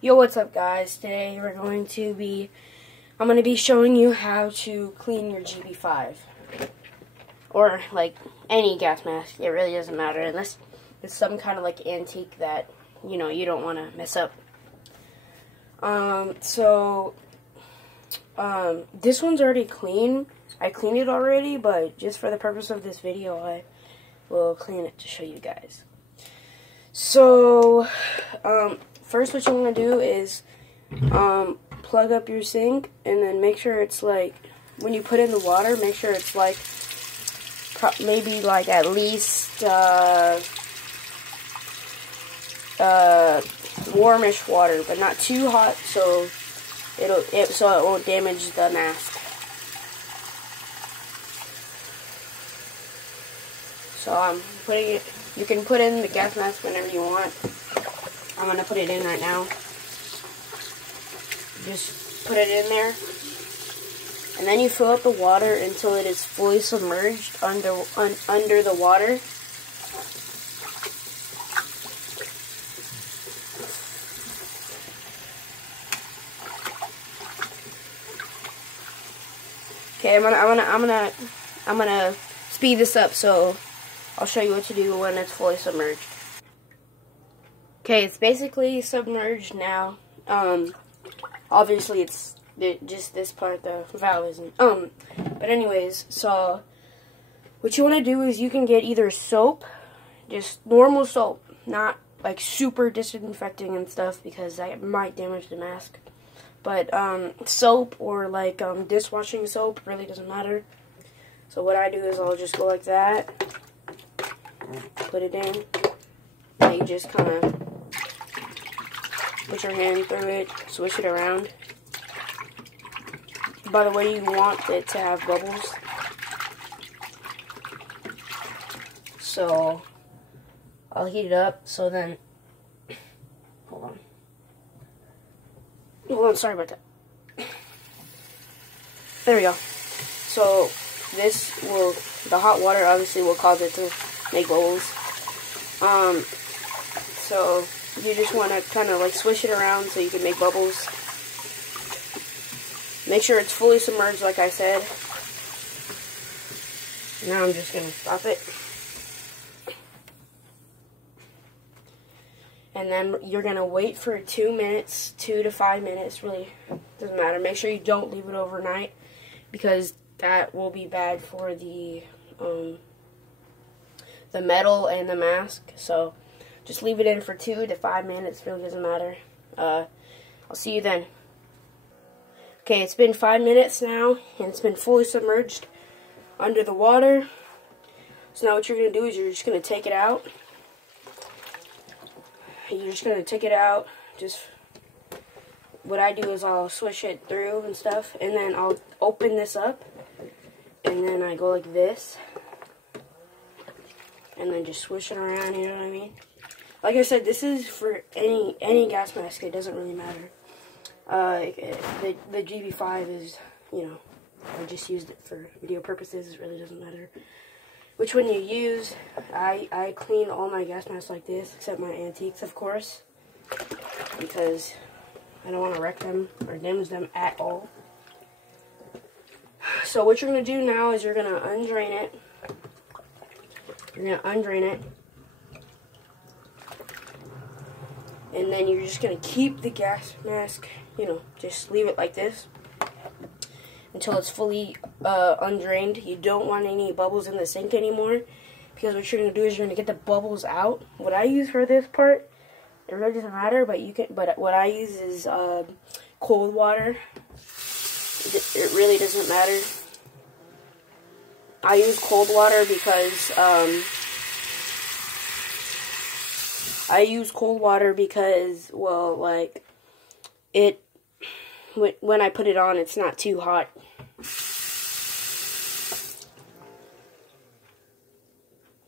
Yo, what's up guys? Today I'm going to be showing you how to clean your GB5. Or like any gas mask, it really doesn't matter unless it's some kind of like antique that, you know, you don't want to mess up. This one's already clean. I cleaned it already, but just for the purpose of this video, I will clean it to show you guys. So, first what you want to do is plug up your sink, and then make sure it's like, when you put in the water, make sure it's like maybe like at least warmish water, but not too hot, so it won't damage the mask. So I'm putting it. You can put in the gas mask whenever you want. I'm gonna put it in right now. Just put it in there, and then you fill up the water until it is fully submerged under the water. Okay, I'm gonna speed this up, so I'll show you what to do when it's fully submerged. Okay, it's basically submerged now. Obviously it's just this part, the valve isn't. But anyways, so what you want to do is you can get either soap, just normal soap, not like super disinfecting and stuff, because that might damage the mask. But soap or like dishwashing soap, really doesn't matter. So what I do is I'll just go like that, put it in, and you just kind of put your hand through it, swish it around. By the way, you want it to have bubbles. So I'll heat it up, so then, hold on, sorry about that. There we go. So the hot water obviously will cause it to make bubbles. So you just want to kind of like swish it around so you can make bubbles. Make sure it's fully submerged, like I said. Now I'm just going to stop it. And then you're going to wait for 2 minutes, 2 to 5 minutes, really doesn't matter. Make sure you don't leave it overnight, because that will be bad for the metal and the mask. So just leave it in for 2 to 5 minutes, really doesn't matter. I'll see you then. Okay, it's been 5 minutes now, and it's been fully submerged under the water. So now what you're going to do is you're just going to take it out. You're just going to take it out. Just what I do is I'll swish it through and stuff, and then I'll open this up, and then I go like this, and then just swish it around, you know what I mean? Like I said, this is for any gas mask, it doesn't really matter. The GB5 is, you know, I just used it for video purposes, it really doesn't matter which one you use. I clean all my gas masks like this, except my antiques, of course, because I don't want to wreck them or damage them at all. So what you're going to do now is you're going to undrain it. You're going to undrain it. And then you're just going to keep the gas mask, you know, just leave it like this until it's fully undrained. You don't want any bubbles in the sink anymore, because what you're going to do is you're going to get the bubbles out. What I use for this part, it really doesn't matter, but what I use is cold water. It really doesn't matter. I use cold water because well, like when I put it on, it's not too hot.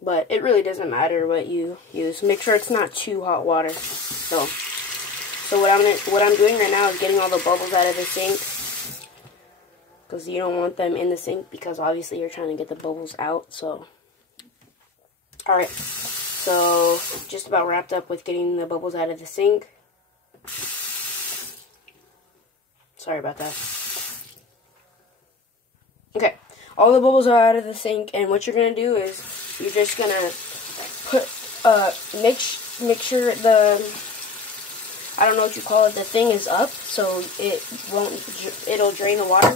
But it really doesn't matter what you use. Make sure it's not too hot water. So what I'm doing right now is getting all the bubbles out of the sink, because you don't want them in the sink, because obviously you're trying to get the bubbles out. So alright, so just about wrapped up with getting the bubbles out of the sink. Sorry about that. Okay, all the bubbles are out of the sink, and what you're gonna do is you're just gonna put make sure the, I don't know what you call it, the thing is up, so it'll drain the water.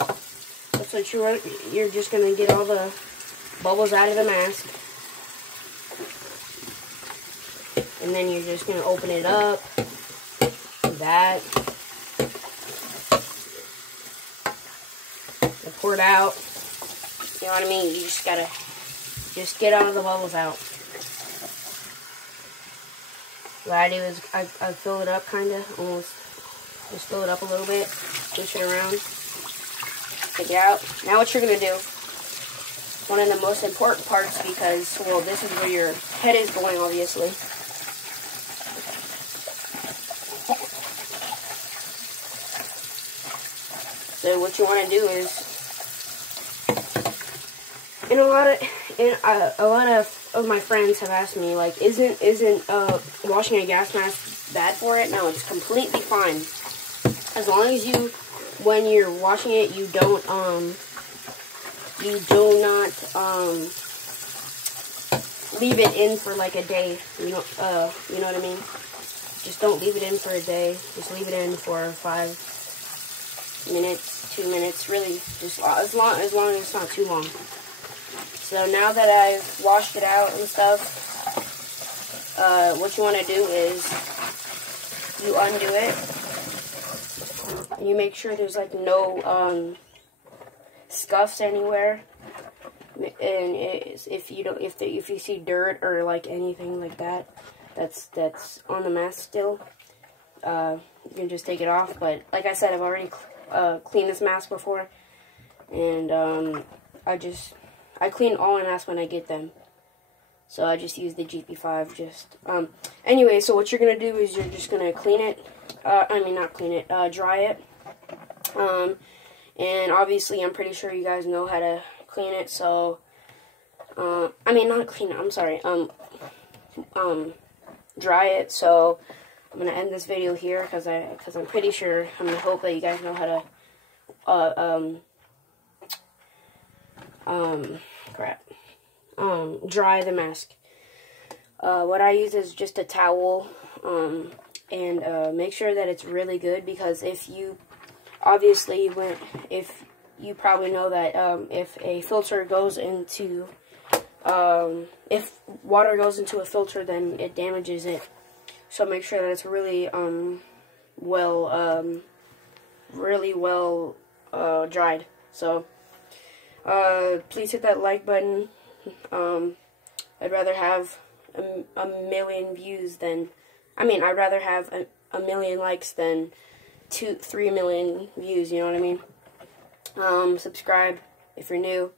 That's what you're just gonna get all the bubbles out of the mask, and then you're just gonna open it up. That. And pour it out. You know what I mean? You just gotta get all the bubbles out. What I do is I fill it up, kinda, almost. Just fill it up a little bit, push it around, take it out. Now what you're gonna do, one of the most important parts, because, well, this is where your head is going, obviously. So what you want to do is, and a lot of my friends have asked me, like, isn't washing a gas mask bad for it? No, it's completely fine. As long as you, when you're washing it, you do not leave it in for like a day. You know what I mean? Just don't leave it in for a day. Just leave it in for 5 minutes, 2 minutes, really, just as long as it's not too long. So now that I've washed it out and stuff, what you want to do is you undo it, and you make sure there's like no scuffs anywhere. And if you see dirt or like anything like that, that's on the mask still, you can just take it off. But like I said, I've already cleaned this mask before, and I clean all my masks when I get them. So I just use the GP5. Anyway, so what you're gonna do is you're just gonna clean it. Dry it. And obviously, I'm pretty sure you guys know how to clean it. So, not clean it. I'm sorry. Dry it. So I'm gonna end this video here because I'm pretty sure, I'm gonna hope that you guys know how to dry the mask. What I use is just a towel, and make sure that it's really good, because if you probably know that if a filter goes into if water goes into a filter, then it damages it. So make sure that it's really well dried. So please hit that like button. I'd rather have a million views than, I'd rather have a million likes than 3 million views, you know what I mean? Subscribe if you're new,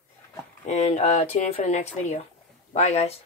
and tune in for the next video. Bye, guys.